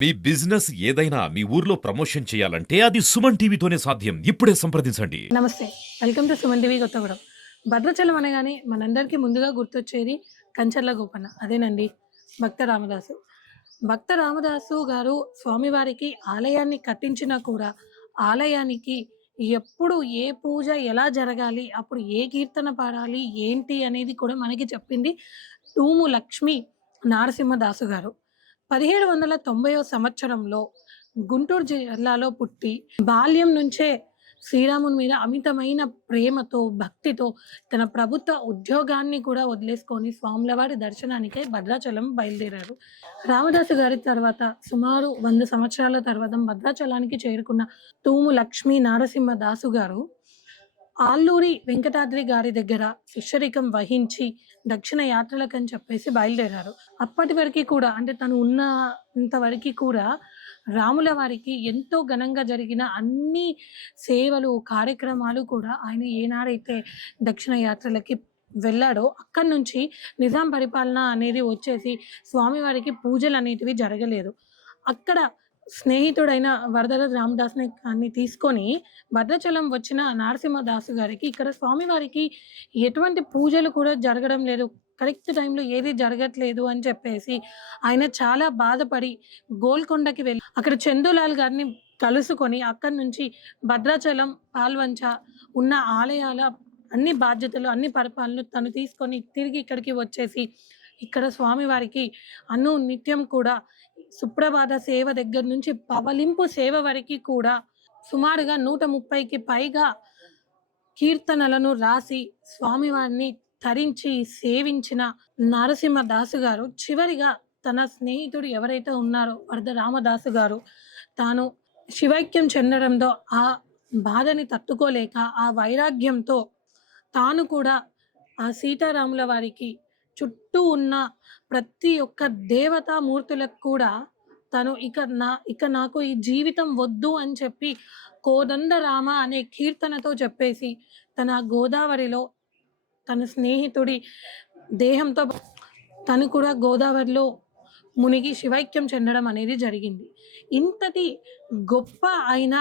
మీ business ఏదైనా మీ ఊర్లో promotion చేయాలంటే అది సుమన్ టీవీతోనే సాధ్యం. ఇప్పుడే సంప్రదించండి. నమస్తే. Welcome to Suman TV Kothagudem. Bhadrachalam అనగానే మనందరికీ ముందుగా గుర్తొచ్చేది కంచర్ల గోపన్న. అదేనండి భక్త రామదాసు. భక్త రామదాసు గారు స్వామివారికి ఆలయాన్ని కట్టించినా కూడా, ఆలయానికి ఎప్పుడు ఏ పూజ ఎలా జరగాలి, అప్పుడు ఏ కీర్తన పాడాలి, ఏంటి అనేది కూడా మనకి చెప్పింది తూము లక్ష్మీ నరసింహదాసు గారు. 1790 సంవత్సరంలో గుంటూరు జిల్లాలో పుట్టి, బాల్యం నుంచే శ్రీరాముని మీద అమితమైన ప్రేమతో, భక్తితో తన ప్రభుత్వ ఉద్యోగాన్ని కూడా వదిలేసుకొని స్వాములవారి దర్శనానికై భద్రాచలం బయలుదేరారు. రామదాసు గారి తర్వాత సుమారు 100 సంవత్సరాల తర్వాత భద్రాచలానికి చేరుకున్న తూము లక్ష్మీ నరసింహదాసు గారు ఆల్లూరి వెంకటాద్రి గారి దగ్గర శిష్యరికం వహించి దక్షిణ యాత్రలకని చెప్పేసి బయలుదేరారు. అప్పటి వరకి కూడా అంటే తను ఉన్నంత వరకి కూడా రాముల వారికి ఎంతో ఘనంగా జరిగిన అన్ని సేవలు, కార్యక్రమాలు కూడా ఆయన ఏనాడైతే దక్షిణ యాత్రలకి వెళ్ళాడో అక్కడి నుంచి నిజాం పరిపాలన అనేది వచ్చేసి స్వామివారికి పూజలనేటివి జరగలేదు. అక్కడ స్నేహితుడైన వరదరాజ రామదాస్‌ని గారిని తీసుకొని భద్రాచలం వచ్చిన నరసింహదాసు గారికి ఇక్కడ స్వామివారికి ఎటువంటి పూజలు కూడా జరగడం లేదు. కరెక్ట్ టైంలో ఏది జరగట్లేదు అని చెప్పేసి ఆయన చాలా బాధపడి గోల్కొండకి వెళ్ళి అక్కడ చందులాల్ గారిని కలుసుకొని అక్కడి నుంచి భద్రాచలం, పాల్వంచ ఉన్న ఆలయాల అన్ని బాధ్యతలు, అన్ని పరిపాలనలు తను తీసుకొని తిరిగి ఇక్కడికి వచ్చేసి ఇక్కడ స్వామివారికి నిత్యం కూడా సుప్రభాత సేవ దగ్గర నుంచి పవలింపు సేవ వరకి కూడా సుమారుగా 130కి పైగా కీర్తనలను రాసి స్వామివారిని తరించి సేవించిన నరసింహదాసు గారు చివరిగా తన స్నేహితుడు ఎవరైతే ఉన్నారో వరద రామదాసు గారు తాను శివైక్యం చెందడంతో ఆ బాధని తట్టుకోలేక ఆ వైరాగ్యంతో తాను కూడా ఆ సీతారాముల వారికి చుట్టూ ఉన్న ప్రతి ఒక్క దేవతామూర్తులకు కూడా తను ఇక నాకు ఈ జీవితం వద్దు అని చెప్పి కోదండ రామ అనే కీర్తనతో చెప్పేసి తన గోదావరిలో తన స్నేహితుడి దేహంతో తను కూడా గోదావరిలో మునిగి శివైక్యం చెందడం అనేది జరిగింది. ఇంతటి గొప్ప అయిన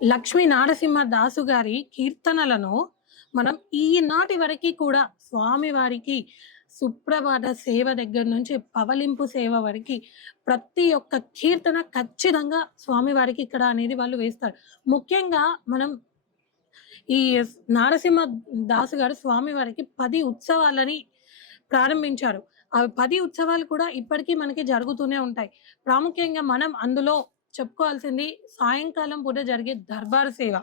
లక్ష్మీ నరసింహ దాసు గారి కీర్తనలను మనం ఈనాటి వరకి కూడా స్వామివారికి సుప్రభాత సేవ దగ్గర నుంచి పవలింపు సేవ వరకి ప్రతి ఒక్క కీర్తన ఖచ్చితంగా స్వామివారికి ఇక్కడ అనేది వాళ్ళు వేస్తారు. ముఖ్యంగా మనం ఈ నరసింహ దాసు గారు స్వామివారికి 10 ఉత్సవాలని ప్రారంభించారు. ఆ 10 ఉత్సవాలు కూడా ఇప్పటికీ మనకి జరుగుతూనే ఉంటాయి. ప్రాముఖ్యంగా మనం అందులో చెప్పుకోవాల్సింది సాయంకాలం పూట జరిగే దర్బార్ సేవ.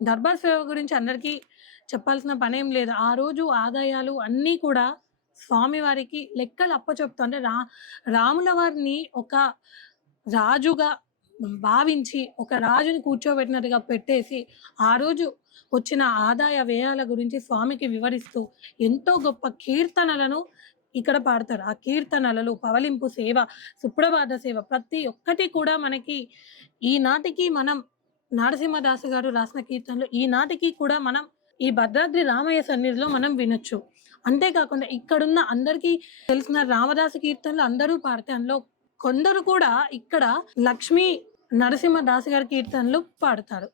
దర్బార్ సేవ గురించి అందరికీ చెప్పాల్సిన పనేం లేదు. ఆ రోజు ఆదాయాలు అన్నీ కూడా స్వామివారికి లెక్కలు అప్పచెప్తూ అంటే రాముల వారిని ఒక రాజుగా భావించి, ఒక రాజుని కూర్చోబెట్టినట్టుగా పెట్టేసి, ఆ రోజు వచ్చిన ఆదాయ వ్యయాల గురించి స్వామికి వివరిస్తూ ఎంతో గొప్ప కీర్తనలను ఇక్కడ పాడతారు. ఆ కీర్తనలలో పవలింపు సేవ, సుప్రభాత సేవ ప్రతి ఒక్కటి కూడా మనకి ఈనాటికి మనం నరసింహదాసు గారు రాసిన కీర్తనలు ఈనాటికి కూడా మనం ఈ భద్రాద్రి రామయ్య సన్నిధిలో మనం వినొచ్చు. అంతేకాకుండా ఇక్కడున్న అందరికీ తెలిసిన రామదాసు కీర్తనలు అందరూ పాడితే అందులో కొందరు కూడా ఇక్కడ లక్ష్మీ నరసింహదాసు గారి కీర్తనలు పాడతారు.